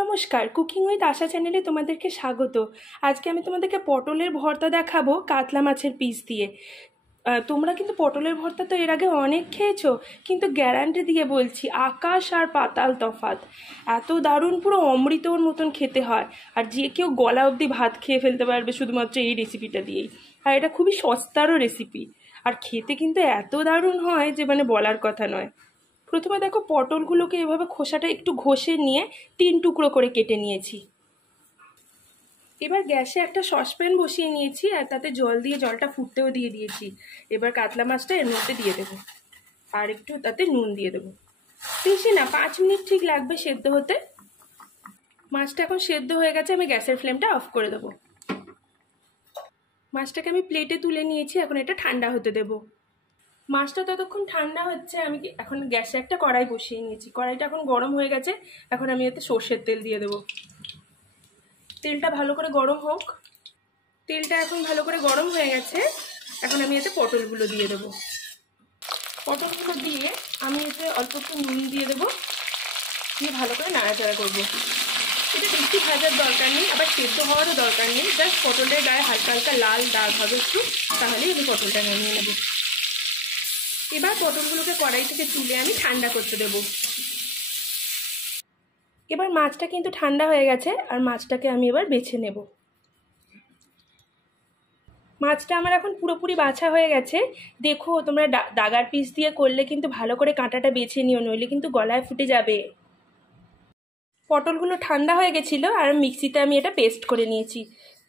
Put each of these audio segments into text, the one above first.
নমস্কার, cooking with আশা চ্যানেলে তোমাদেরকে স্বাগত। আজকে আমি তোমাদেরকে পটলের ভর্তা দেখাবো কাতলা মাছের পিস দিয়ে। তোমরা কিন্তু পটলের ভর্তা তো এর আগে অনেক খেয়েছো, কিন্তু গ্যারান্টি দিয়ে বলছি আকাশ আর পাতাল তফাৎ। এত দারুণ, পুরো অমৃতর মতন খেতে হয়। আর যে কেউ গলা অবধি ভাত খেয়ে ফেলতে পারবে শুধুমাত্র এই রেসিপিটা দিয়েই। আর এটা খুবই সস্তারও রেসিপি, আর খেতে কিন্তু এত দারুণ হয় যে বলার কথা নয়। প্রথমে দেখো, পটলগুলোকে এভাবে খোসাটা একটু ঘষে নিয়ে 3 টুকরো করে কেটে নিয়েছি। এবার গ্যাসে একটা সসপ্যান বসিয়ে নিয়েছি, আর তাতে জল দিয়ে জলটা ফুটতেও দিয়ে দিয়েছি। এবার কাতলা মাছটা এর মধ্যে দিয়ে দেবো, আর একটু তাতে নুন দিয়ে দেবো। বেশি না, 5 মিনিট ঠিক লাগবে সেদ্ধ হতে। মাছটা এখন সেদ্ধ হয়ে গেছে, আমি গ্যাসের ফ্লেমটা অফ করে দেবো। মাছটাকে আমি প্লেটে তুলে নিয়েছি, এখন এটা ঠান্ডা হতে দেবো। মাছটা ততক্ষণ ঠান্ডা হচ্ছে, আমি এখন গ্যাসে একটা কড়াই বসিয়ে নিয়েছি। কড়াইটা এখন গরম হয়ে গেছে, এখন আমি এতে সর্ষের তেল দিয়ে দেবো। তেলটা ভালো করে গরম হোক। তেলটা এখন ভালো করে গরম হয়ে গেছে, এখন আমি এতে পটলগুলো দিয়ে দেবো। পটলগুলো দিয়ে আমি এতে অল্প একটু নুন দিয়ে দেবো, দিয়ে ভালো করে নাড়াচাড়া করবো। এটা বেশি ভাজার দরকার নেই, আবার সেদ্ধ হওয়ারও দরকার নেই। জাস্ট পটলের গায়ে হালকা হালকা লাল দাগ হবে একটু, তাহলেই আমি পটলটা নামিয়ে নেবো। এবার পটলগুলোকে কড়াই থেকে তুলে আমি ঠান্ডা করতে দেব। এবার মাছটা কিন্তু ঠান্ডা হয়ে গেছে, আর মাছটাকে আমি এবার বেছে নেব। মাছটা আমার এখন পুরোপুরি বাছা হয়ে গেছে। দেখো, তোমরা দাগার পিস দিয়ে করলে কিন্তু ভালো করে কাঁটাটা বেছে নিও, নইলে কিন্তু গলায় ফুটে যাবে। পটলগুলো ঠান্ডা হয়ে গেছিলো, আর মিক্সিতে আমি এটা পেস্ট করে নিয়েছি।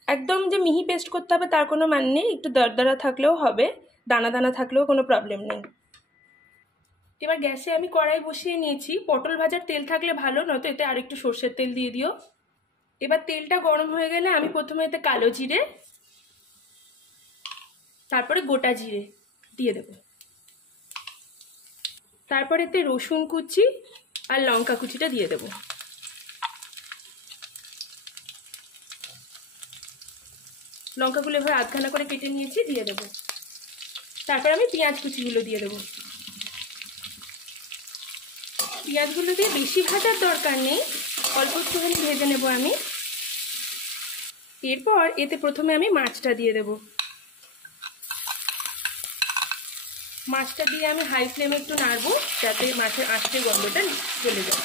একদম যে মিহি পেস্ট করতে হবে তার কোনো মানে নেই, একটু দরদরা থাকলেও হবে, দানা দানা থাকলেও কোনো প্রবলেম নেই। এবার গ্যাসে আমি কড়াই বসিয়ে নিয়েছি। পটল ভাজার তেল থাকলে ভালো, নয়তো এতে আর একটু সর্ষের তেল দিয়ে দিও। এবার তেলটা গরম হয়ে গেলে আমি প্রথমে এতে কালো জিরে, তারপরে গোটা জিরে দিয়ে দেব। তারপর এতে রসুন কুচি আর লঙ্কা কুচিটা দিয়ে দেব। লঙ্কাগুলো এভাবে আধখানা করে কেটে নিয়েছি, দিয়ে দেব। তারপর আমি পেঁয়াজ কুচিগুলো দিয়ে দেবো। পেঁয়াজগুলো দিয়ে বেশি ভাজার দরকার নেই, অল্প একটুখানি ভেজে নেব আমি। এরপর এতে প্রথমে আমি মাছটা দিয়ে দেব। মাছটা দিয়ে আমি হাই ফ্লেমে একটু নাড়বো, যাতে মাছের আঁচড়ে গন্ধটা চলে যায়।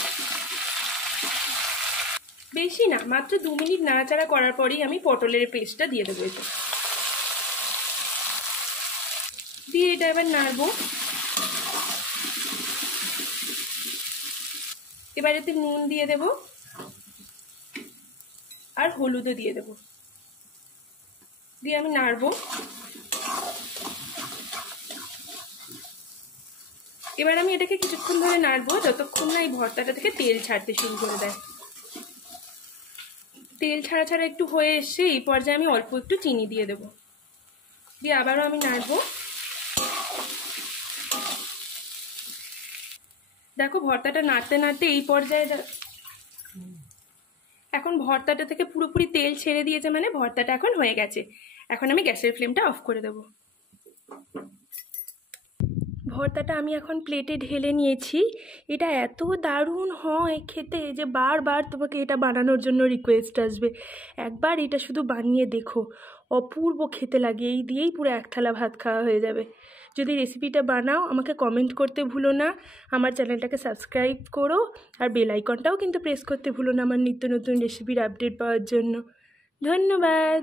বেশি না, মাত্র 2 মিনিট নাড়াচাড়া করার পরেই আমি পটলের পেস্টটা দিয়ে দেবো এতে। দিয়ে এটা এবার নাড়বো। এবার এতে নুন দিয়ে দেব, আর হলুদও দিয়ে দেব, দিয়ে আমি নাড়বো। এবার আমি এটাকে কিছুক্ষণ ধরে নাড়বো, যতক্ষণ না এই ভর্তাটা থেকে তেল ছাড়তে শুরু করে দেয়। তেল ছাড়া ছাড়া একটু হয়ে এসে এই পর্যায়ে আমি অল্প একটু চিনি দিয়ে দেব, দিয়ে আবারও আমি নাড়বো। দেখো, ভর্তাটা নাড়তে নাড়তে এই পর্যায়ে এখন ভর্তাটা থেকে পুরোপুরি তেল ছেড়ে দিয়েছে, মানে ভর্তাটা এখন হয়ে গেছে। এখন আমি গ্যাসের ফ্লেমটা অফ করে দেব। ভর্তাটা আমি এখন প্লেটে ঢেলে নিয়েছি। এটা এত দারুণ হয় খেতে যে বারবার তোমাকে এটা বানানোর জন্য রিকোয়েস্ট আসবে। একবার এটা শুধু বানিয়ে দেখো, অপূর্ব খেতে লাগে। এই দিয়েই পুরো 1 থালা ভাত খাওয়া হয়ে যাবে। যদি রেসিপিটা বানাও আমাকে কমেন্ট করতে ভুলো না, আমার চ্যানেলটাকে সাবস্ক্রাইব করো, আর বেল আইকনটাও কিন্তু প্রেস করতে ভুলো না আমার নিত্য নতুন রেসিপির আপডেট পাওয়ার জন্য। ধন্যবাদ।